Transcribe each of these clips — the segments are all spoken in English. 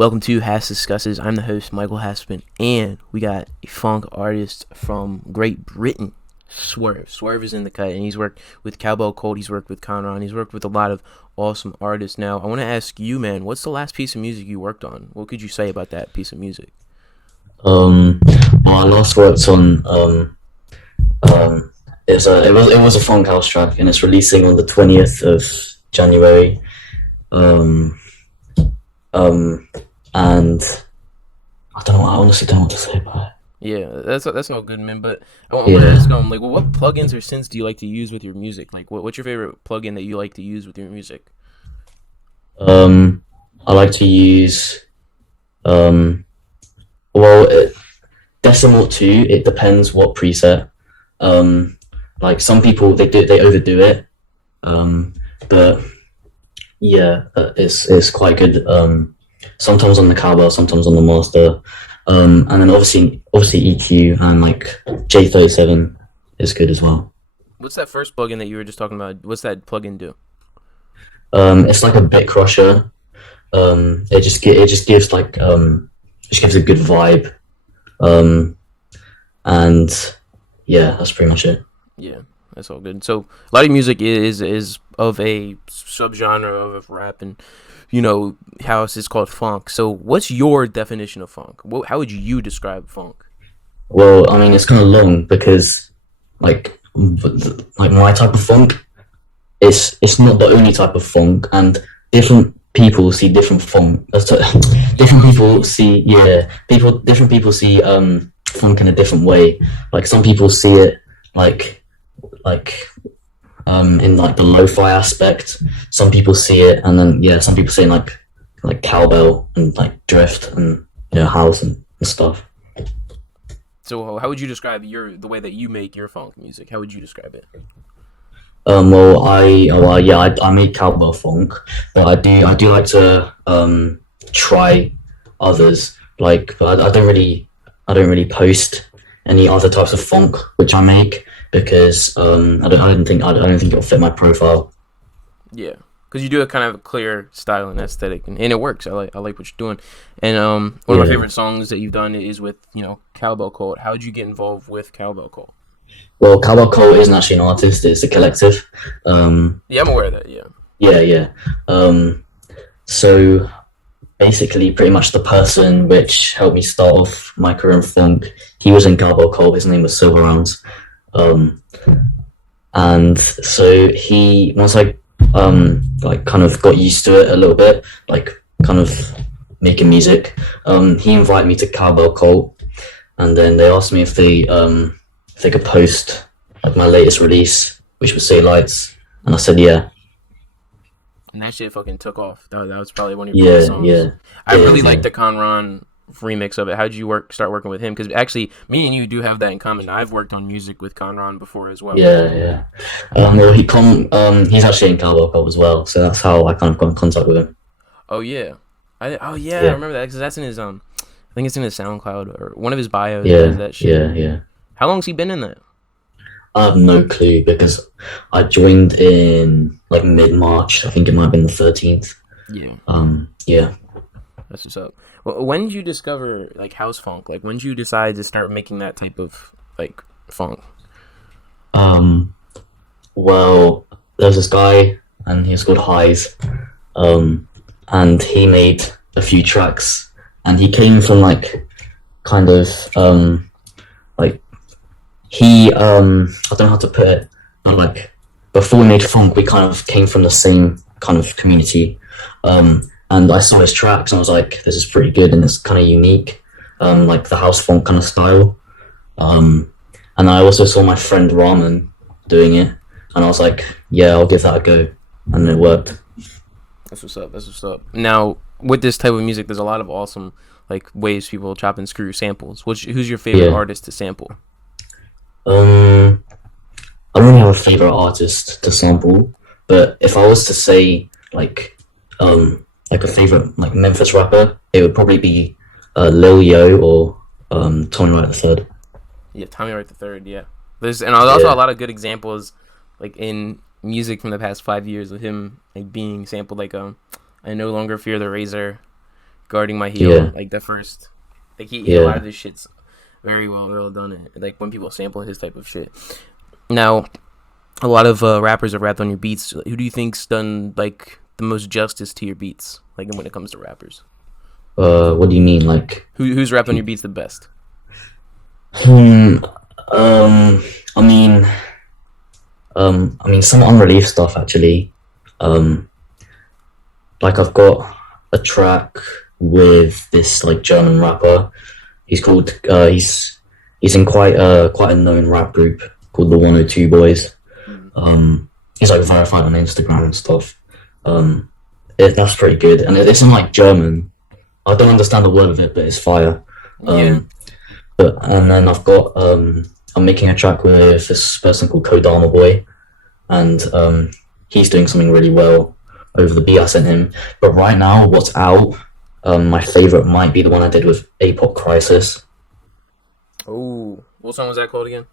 Welcome to HASSDISCUSSES. I'm the host, Michael Haspin, and we got a funk artist from Great Britain, Swerve. Swerve is in the cut, and he's worked with Cowbell Cult, he's worked with qonran, he's worked with a lot of awesome artists. Now, I want to ask you, man, what's the last piece of music you worked on? What could you say about that piece of music? Well, I last worked on it was a funk house track, and it's releasing on the 20th of January. And I don't know. I honestly don't know what to say about it. Yeah, that's all good, man. But I want to ask, like, well, what plugins or synths do you like to use with your music? Like, what's your favorite plugin that you like to use with your music? I like to use Decimal 2. It depends what preset. Like some people they overdo it. But yeah, it's quite good. Sometimes on the cowbell, sometimes on the master. And then obviously EQ and like J37 is good as well. What's that first plugin that you were just talking about? What's that plugin do? It's like a bit crusher. It just gives like just gives a good vibe. And yeah, that's pretty much it. Yeah, that's all good. So a lot of music is of a subgenre of rap, and you know, house is called funk. So what's your definition of funk? How would you describe funk? Well, I mean, it's kind of long because like my type of funk, it's not the only type of funk, and different people see different funk. Different people see different people see funk in a different way. Like some people see it like in like the lo-fi aspect. Some people see it, and then some people say like cowbell and like drift and house and stuff. So how would you describe the way that you make your funk music? How would you describe it? I make cowbell funk, but I do like to try others. But I don't really post any other types of funk which I make because I don't think it'll fit my profile. Yeah, because you do a kind of a clear style and aesthetic, and it works. I like what you're doing. And one of my favorite songs that you've done is with Cowbell Cult. How did you get involved with Cowbell Cult? Well, Cowbell Cult isn't actually an artist; it's a collective. Yeah, I'm aware of that. Yeah. Yeah. So basically, pretty much the person which helped me start off my career in funk, he was in Cowbell Cult. His name was Silver Rounds. And so once I like kind of got used to it a little bit, like kind of making music, he invited me to Cowbell Cult, and then they asked me if they could post like my latest release, which was Say Lights, and I said yeah. And that shit fucking took off. That was probably one of your favorite songs. Yeah. I really like the qonran remix of it. How did you start working with him? Because actually, me and you do have that in common. I've worked on music with qonran before as well. Yeah. Well, he's actually in Cowbell Cult as well, so that's how I kind of got in contact with him. Oh yeah, I remember that because that's in his I think it's in his SoundCloud or one of his bios. That shit. Yeah. How long's he been in that? I have no clue because I joined in like mid-March. I think it might have been the 13th. Yeah. Yeah. That's what's up. Well, when did you discover like house funk? Like when did you decide to start making that type of like funk? Well, there's this guy and he was called Highs. And he made a few tracks, and he came from like kind of like he I don't know how to put it, but like before we made funk, we kind of came from the same kind of community. And I saw his tracks and I was like, this is pretty good and it's kind of unique, like the house funk kind of style. And I also saw my friend Ramen doing it, and I was like, yeah, I'll give that a go, and it worked. That's what's up. Now, with this type of music, there's a lot of awesome like ways people chop and screw samples. Who's your favorite artist to sample? I don't really have a favorite artist to sample, but if I was to say like a favorite like Memphis rapper, it would probably be Lil Yo or Tommy Wright the Third. Yeah, Tommy Wright the Third. Yeah, there's also a lot of good examples like in music from the past 5 years of him like being sampled. Like I no longer fear the razor, Guarding My Heel. Yeah. Like the first, like he a lot of his shit's very well done. Like when people sample his type of shit. Now, a lot of rappers have rapped on your beats. Who do you think's done like the most justice to your beats? Like when it comes to rappers, What do you mean, like? who's rapped on your beats the best? I mean, some unreleased stuff actually. Like I've got a track with this like German rapper. He's called he's in quite a known rap group called the 102 Boys. He's like verified on Instagram and stuff. That's pretty good, and it's in like German. I don't understand a word of it, but it's fire. And then I've got I'm making a track with this person called Kodama Boy, and he's doing something really well over the beat I sent him. But right now, what's out? My favorite might be the one I did with Apoc Crisis. Oh, what song was that called again?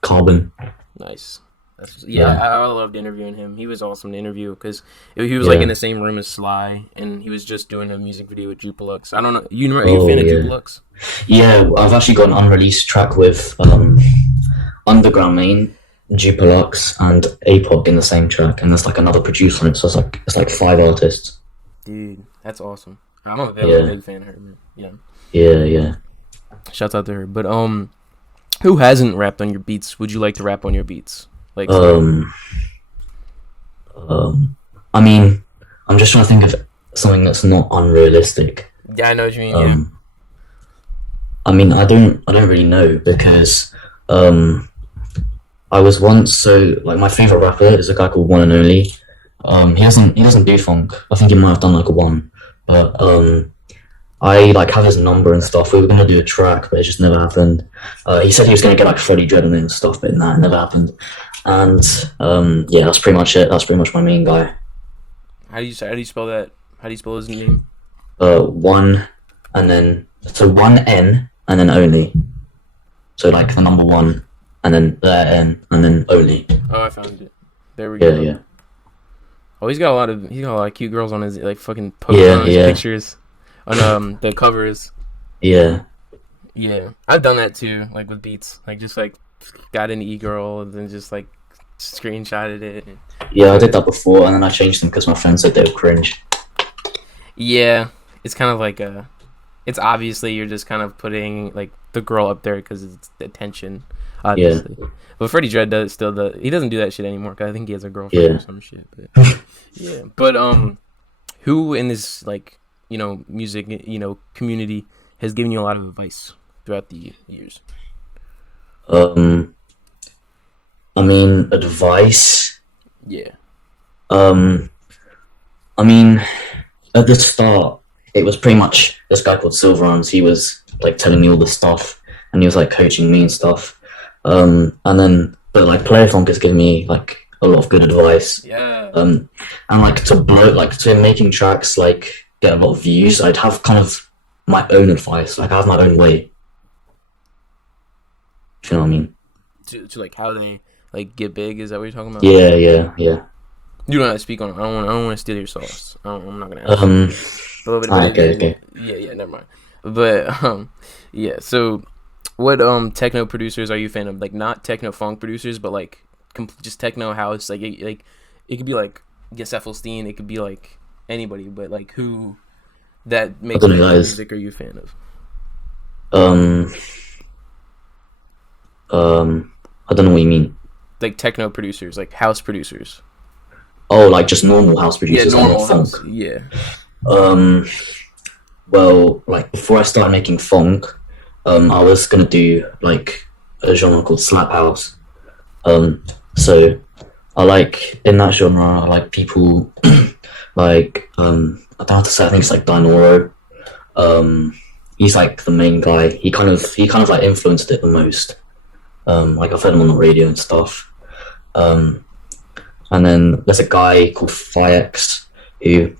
Carbon. Nice. I loved interviewing him. He was awesome to interview because he was like in the same room as Sly, and he was just doing a music video with Jupilux. I don't know. Are you a fan of Jupilux? Yeah, I've actually got an unreleased track with Underground Main, Jupilux, and Apoc in the same track, and there's like another producer on it, so it's like 5 artists. Dude, that's awesome. I'm a big fan of her, man. Yeah. Shouts out to her. But who hasn't rapped on your beats? Would you like to rap on your beats? Like I mean, I'm just trying to think of something that's not unrealistic. Yeah, I know what you mean. I mean, I don't really know because I was once my favorite rapper is a guy called One and Only. He doesn't do funk. I think he might have done like a one, but I like have his number and stuff. We were gonna do a track, but it just never happened. He said he was gonna get like Freddie Dredd on it and stuff, but nah, it never happened. And that's pretty much it. That's pretty much my main guy. How do you spell that? How do you spell his name? One N and then only. So like the number 1 and then the N and then only. Oh, I found it. There we go. Yeah. Oh, he's got a lot of cute girls on his like fucking posts on his pictures on the covers. Yeah. I've done that too, like with beats. Like just like got an e-girl and then just like screenshotted it. Yeah, I did that before and then I changed them because my friend said they were cringe. Yeah, it's kind of like it's obviously you're just kind of putting like the girl up there because it's attention, obviously. Yeah. But Freddie Dredd he doesn't do that shit anymore because I think he has a girlfriend or some shit. But yeah, but who in this like music community has given you a lot of advice throughout the years? I mean, advice. Yeah. I mean, at the start, it was pretty much this guy called Silver Arms. He was like telling me all this stuff, and he was like coaching me and stuff. But like Player Funk has given me like a lot of good advice. Yeah. And like to making tracks like get a lot of views, I'd have kind of my own advice. Like I have my own way. Do you know what I mean? To like how they like get big. Is that what you're talking about? Yeah. You don't have to speak on it. I don't want to steal your sauce. I'm not gonna ask. Okay. Yeah. Never mind. But yeah. So, what techno producers are you a fan of? Like not techno funk producers, but like just techno house. Like it could be like Gesaffelstein. It could be like anybody. But like who that makes music are you a fan of? I don't know what you mean. Like techno producers, like house producers. Oh, like just normal house producers. Yeah, normal funk. House. Yeah. Well, like before I started making funk, I was gonna do like a genre called slap house. So I like in that genre, I like people like I don't have to say. I think it's like Dinoro. He's like the main guy. He kind of like influenced it the most. Like I've heard him on the radio and stuff. And then there's a guy called Phyx who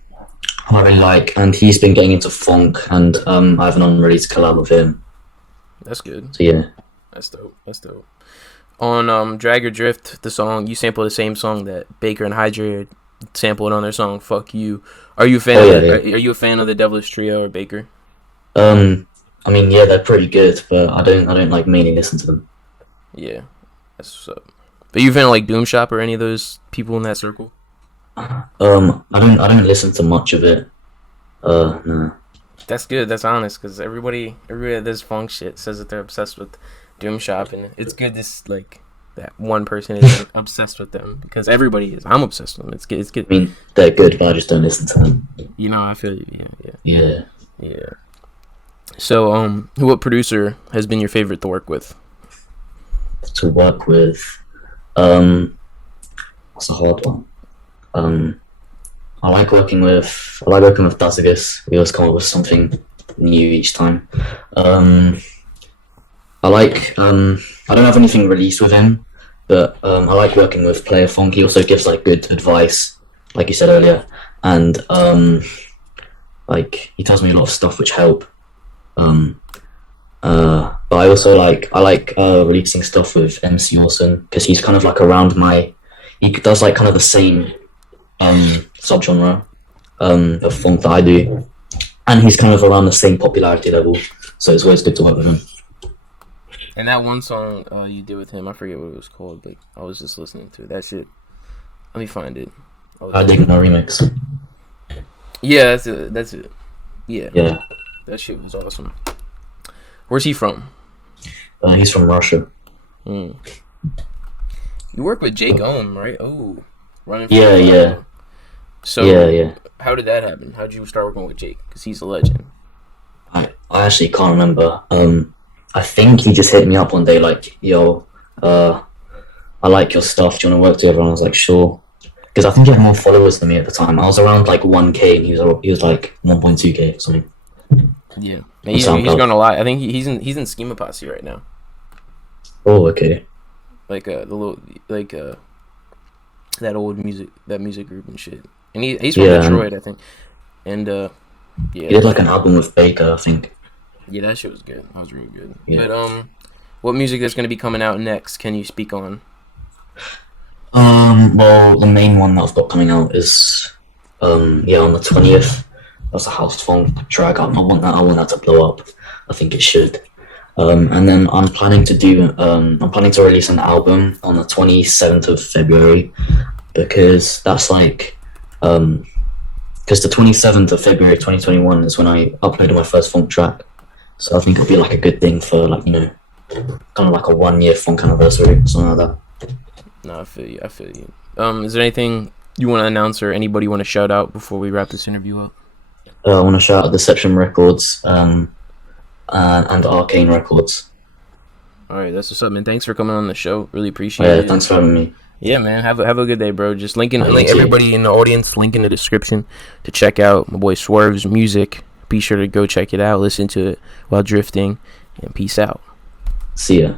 I really like, and he's been getting into funk, and I have an unreleased collab with him. That's good. So yeah. That's dope. On Drag or Drift, the song, you sample the same song that Baker and Hydra sample it on their song "Fuck You." Are you a fan? Are you a fan of the Devilish Trio or Baker? I mean, yeah, they're pretty good, but I don't like mainly listen to them. Yeah, that's what's up. Are you a fan of like Doom Shop or any of those people in that circle? I don't listen to much of it. No. That's good. That's honest, because everybody that does funk shit says that they're obsessed with Doom Shop, and it's good this like that one person is obsessed with them because everybody is. I'm obsessed with them. It's good. It's good. I mean, they're good, but I just don't listen to them. You know, I feel you. Yeah. So, what producer has been your favorite to work with? To work with, that's a hard one. I like working with Dazagus. We always come up with something new each time. I don't have anything released with him, but I like working with Player Phonk. He also gives like good advice, like you said earlier, and like he tells me a lot of stuff which help. But I also like releasing stuff with MC Orson because he's kind of like around he does like kind of the same subgenre of funk that I do, and he's kind of around the same popularity level, so it's always good to work with him. And that one song you did with him, I forget what it was called, but I was just listening to it. That shit. Let me find it. I dig no remix. Yeah, that's it. Yeah. That shit was awesome. Where's he from? He's from Russia. You work with Jake Ohm, right? Oh, running. Yeah. So yeah. How did that happen? How did you start working with Jake? Because he's a legend. I actually can't remember. I think he just hit me up one day like, yo, I like your stuff. Do you want to work together? And I was like, sure. Because I think he had more followers than me at the time. I was around like 1K and he was like 1.2K or something. Yeah, he's grown a lot. I think he's in Schema Posse right now. Oh, okay. Like that old music group and shit. And he's from Detroit, I think. And he did like an album with Baker, I think. Yeah, that shit was good. That was really good. Yeah. But what music that's gonna be coming out next? Can you speak on? Well, the main one that I've got coming out is on the 20th. That's a house phone track. I want that to blow up. I think it should. And then I'm planning to release an album on the 27th of February because that's like because the 27th of February 2021 is when I uploaded my first funk track. So I think it'll be like a good thing for like, you know, kind of like a 1 year funk anniversary, something like that. No, I feel you. Is there anything you want to announce or anybody you want to shout out before we wrap this interview up? I want to shout out Deception Records and Arcane Records. All right, that's what's up, man. Thanks for coming on the show. Really appreciate it. Yeah, thanks for having me. Yeah, man. Have a good day, bro. Just link everybody in the audience. Link in the description to check out my boy Swerve's music. Be sure to go check it out. Listen to it while drifting, and peace out. See ya.